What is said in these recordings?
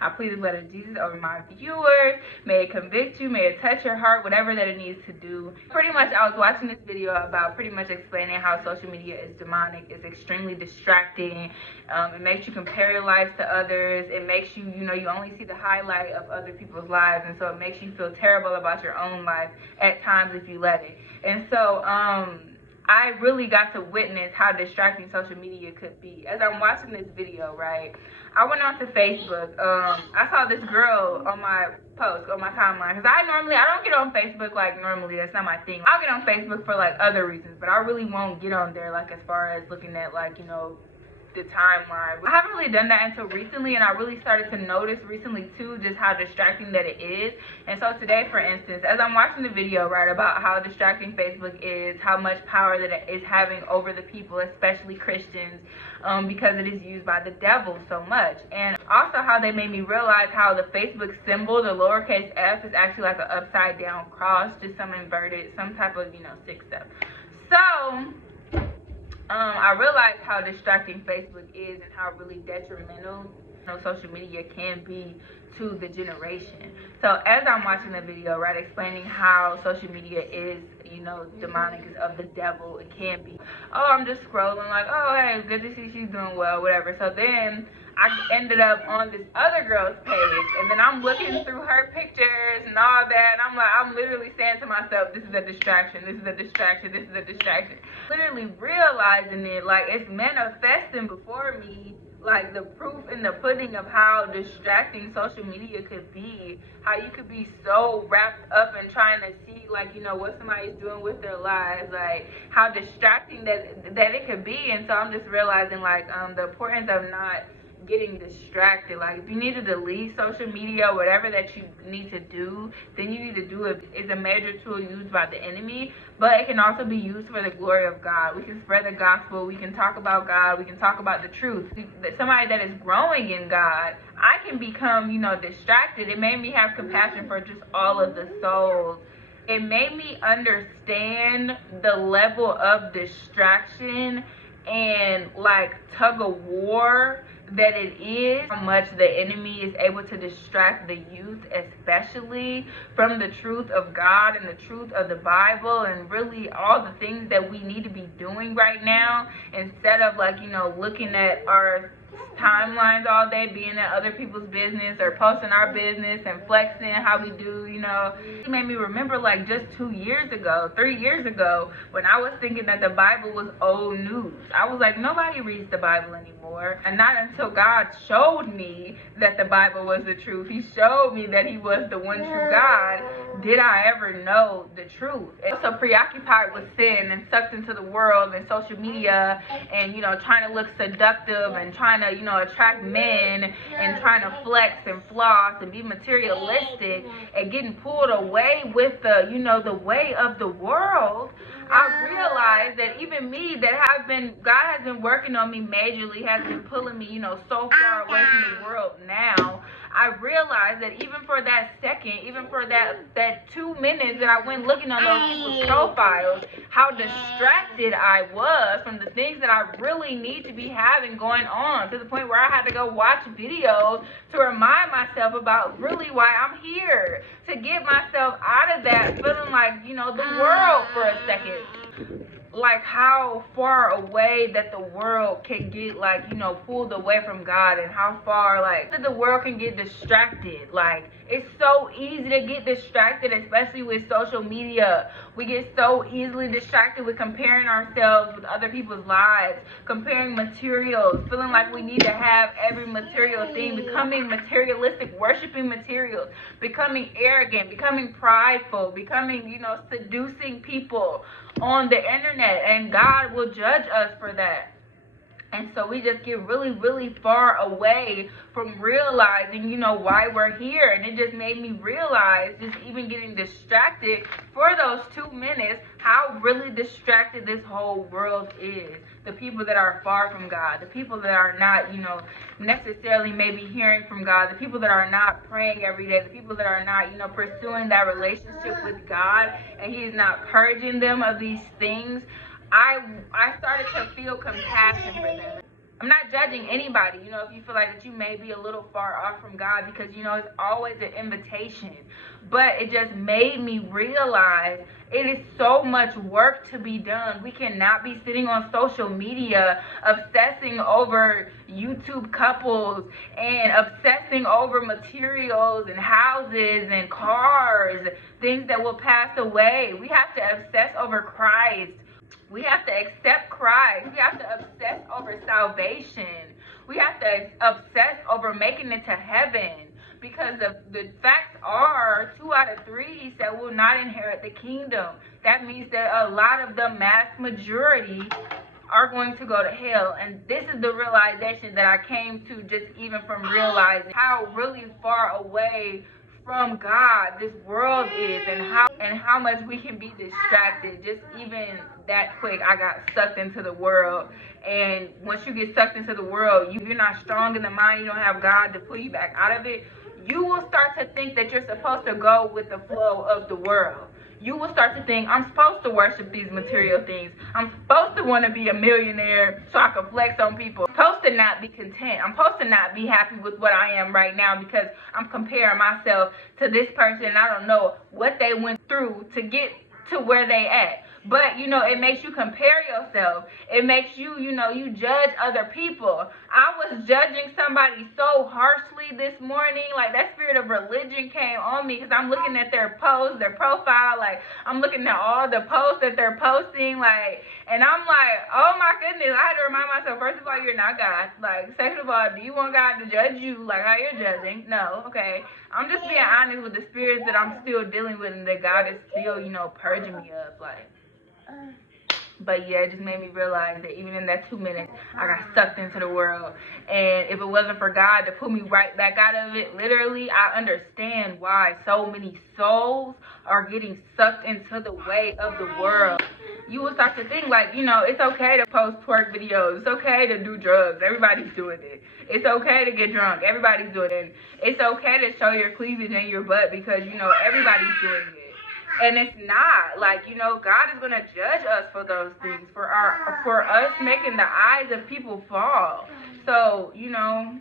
I plead the blood of Jesus over my viewers. May it convict you, may it touch your heart, whatever that it needs to do. Pretty much I was watching this video about pretty much explaining how social media is demonic, it's extremely distracting. It makes you compare your lives to others. It makes you, you only see the highlight of other people's lives, and so it makes you feel terrible about your own life at times if you let it. And so I really got to witness how distracting social media could be. As I'm watching this video, right, I went onto Facebook. I saw this girl on my post, on my timeline, because I don't get on Facebook like normally. That's not my thing. I'll get on Facebook for like other reasons, but I really won't get on there like as far as looking at like, the timeline. I haven't really done that until recently, and I really started to notice recently too just how distracting that it is. And so today, for instance, as I'm watching the video, right, about how distracting Facebook is, how much power that it is having over the people, especially Christians, because it is used by the devil so much. And also how they made me realize how the Facebook symbol, the lowercase f, is actually like an upside down cross, just some inverted, some type of, sick stuff. So I realized how distracting Facebook is and how really detrimental social media can be to the generation. So as I'm watching the video, right, explaining how social media is, demonic, is of the devil, it can be. Oh, I'm just scrolling like, oh, hey, good to see she's doing well, whatever. So then I ended up on this other girl's page, and then I'm looking through her pictures and all that, and I'm literally saying to myself, this is a distraction, this is a distraction, this is a distraction. Literally realizing it, like it's manifesting before me, like the proof in the pudding of how distracting social media could be, how you could be so wrapped up in trying to see, like, what somebody's doing with their lives, like how distracting that it could be. And so I'm just realizing, like, the importance of not getting distracted. Like, if you need to delete social media, whatever that you need to do, then you need to do it. It's a major tool used by the enemy, but it can also be used for the glory of God. We can spread the gospel, we can talk about God, we can talk about the truth. Somebody that is growing in God, I can become, distracted. It made me have compassion for just all of the souls. It made me understand the level of distraction and like tug of war that it is, how much the enemy is able to distract the youth, especially from the truth of God and the truth of the Bible, and really all the things that we need to be doing right now, instead of like, looking at our timelines all day, being at other people's business or posting our business and flexing how we do. It made me remember, like, just 3 years ago, when I was thinking that the Bible was old news. I was like, nobody reads the Bible anymore. And not until God showed me that the Bible was the truth, he showed me that he was the one true God, did I ever know the truth. And so preoccupied with sin and sucked into the world and social media and, trying to look seductive and trying to, attract men and trying to flex and floss and be materialistic and getting pulled away with the, the way of the world, I realized that even me God has been working on me majorly, has been pulling me, so far away from the world now. I realized that even for that second, even for that 2 minutes that I went looking on those people's profiles, how distracted I was from the things that I really need to be having going on, to the point where I had to go watch videos to remind myself about really why I'm here, to get myself out of that feeling like, the world for a second. Like how far away that the world can get, like, pulled away from God, and how far, like, that the world can get distracted. Like, it's so easy to get distracted, especially with social media. We get so easily distracted with comparing ourselves with other people's lives, comparing materials, feeling like we need to have every material thing, becoming materialistic, worshiping materials, becoming arrogant, becoming prideful, becoming, seducing people on the internet, and God will judge us for that. And so we just get really, really far away from realizing, why we're here. And it just made me realize, just even getting distracted for those 2 minutes, how really distracted this whole world is. The people that are far from God, the people that are not, necessarily maybe hearing from God, the people that are not praying every day, the people that are not, pursuing that relationship with God, and he's not purging them of these things. I started to feel compassion for them. I'm not judging anybody, you know, if you feel like that you may be a little far off from God, because, you know, it's always an invitation. But it just made me realize it is so much work to be done. We cannot be sitting on social media obsessing over YouTube couples and obsessing over materials and houses and cars, things that will pass away. We have to obsess over Christ. We have to accept Christ. We have to obsess over salvation. We have to obsess over making it to heaven. Because the facts are, 2 out of 3, he said, will not inherit the kingdom. That means that a lot of the mass majority are going to go to hell. And this is the realization that I came to, just even from realizing how really far away from God this world is, and how much we can be distracted. Just even that quick, I got sucked into the world. And once you get sucked into the world, you're not strong in the mind, you don't have God to pull you back out of it, you will start to think that you're supposed to go with the flow of the world. You will start to think, I'm supposed to worship these material things. I'm supposed to want to be a millionaire so I can flex on people. I'm supposed to not be content. I'm supposed to not be happy with what I am right now because I'm comparing myself to this person and I don't know what they went through to get to where they at. But, you know, it makes you compare yourself. It makes you, you know, you judge other people. I was judging somebody so harshly this morning. Like, that spirit of religion came on me because I'm looking at their posts, their profile. Like, I'm looking at all the posts that they're posting. Like, and I'm like, oh my goodness. I had to remind myself, first of all, you're not God. Like, second of all, do you want God to judge you like how you're judging? No. Okay. I'm just being honest with the spirits that I'm still dealing with and that God is still, you know, purging me of. Like, but yeah, it just made me realize that even in that 2 minutes, I got sucked into the world. And if it wasn't for God to pull me right back out of it, literally, I understand why so many souls are getting sucked into the way of the world. You will start to think, like, you know, it's okay to post twerk videos. It's okay to do drugs. Everybody's doing it. It's okay to get drunk. Everybody's doing it. It's okay to show your cleavage and your butt because, you know, everybody's doing it. And it's not. Like, you know, God is going to judge us for those things, for us making the eyes of people fall. So, you know,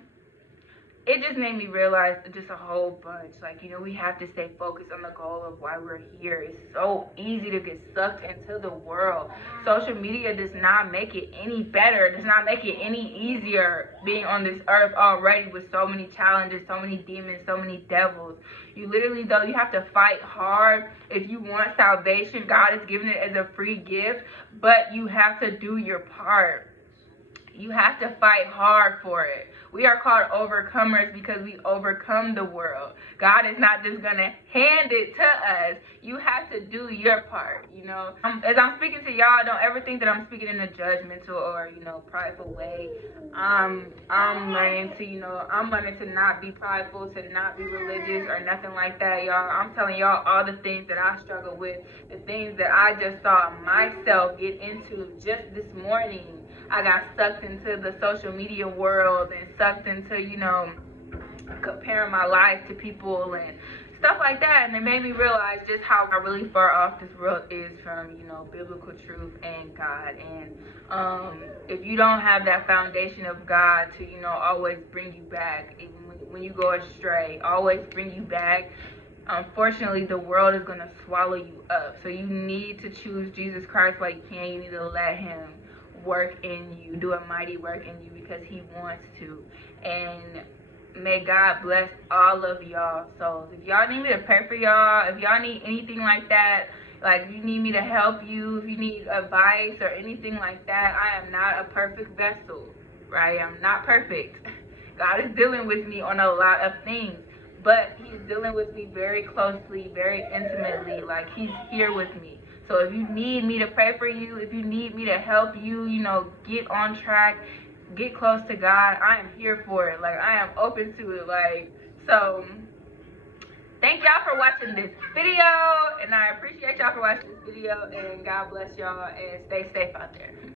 it just made me realize just a whole bunch. Like, you know, we have to stay focused on the goal of why we're here. It's so easy to get sucked into the world. Social media does not make it any better. It does not make it any easier being on this earth already with so many challenges, so many demons, so many devils. You literally, though, you have to fight hard. If you want salvation, God has given it as a free gift, but you have to do your part. You have to fight hard for it. We are called overcomers because we overcome the world. God is not just going to hand it to us. You have to do your part, you know. As I'm speaking to y'all, don't ever think that I'm speaking in a judgmental or, you know, prideful way. I'm learning to, you know, I'm learning to not be prideful, to not be religious or nothing like that, y'all. I'm telling y'all all the things that I struggle with, the things that I just saw myself get into just this morning. I got sucked into the social media world and sucked into, you know, comparing my life to people and stuff like that. And it made me realize just how really far off this world is from, you know, biblical truth and God. And if you don't have that foundation of God to, you know, always bring you back, even when you go astray, always bring you back, unfortunately, the world is going to swallow you up. So you need to choose Jesus Christ while you can. You need to let him work in you, do a mighty work in you because he wants to. And may God bless all of y'all souls. If y'all need me to pray for y'all, if y'all need anything like that, like if you need me to help you, if you need advice or anything like that, I am not a perfect vessel, right? I'm not perfect. God is dealing with me on a lot of things, but he's dealing with me very closely, very intimately. Like, he's here with me. So if you need me to pray for you, if you need me to help you, you know, get on track, get close to God, I am here for it. Like, I am open to it. Like, so thank y'all for watching this video, and I appreciate y'all for watching this video, and God bless y'all, and stay safe out there.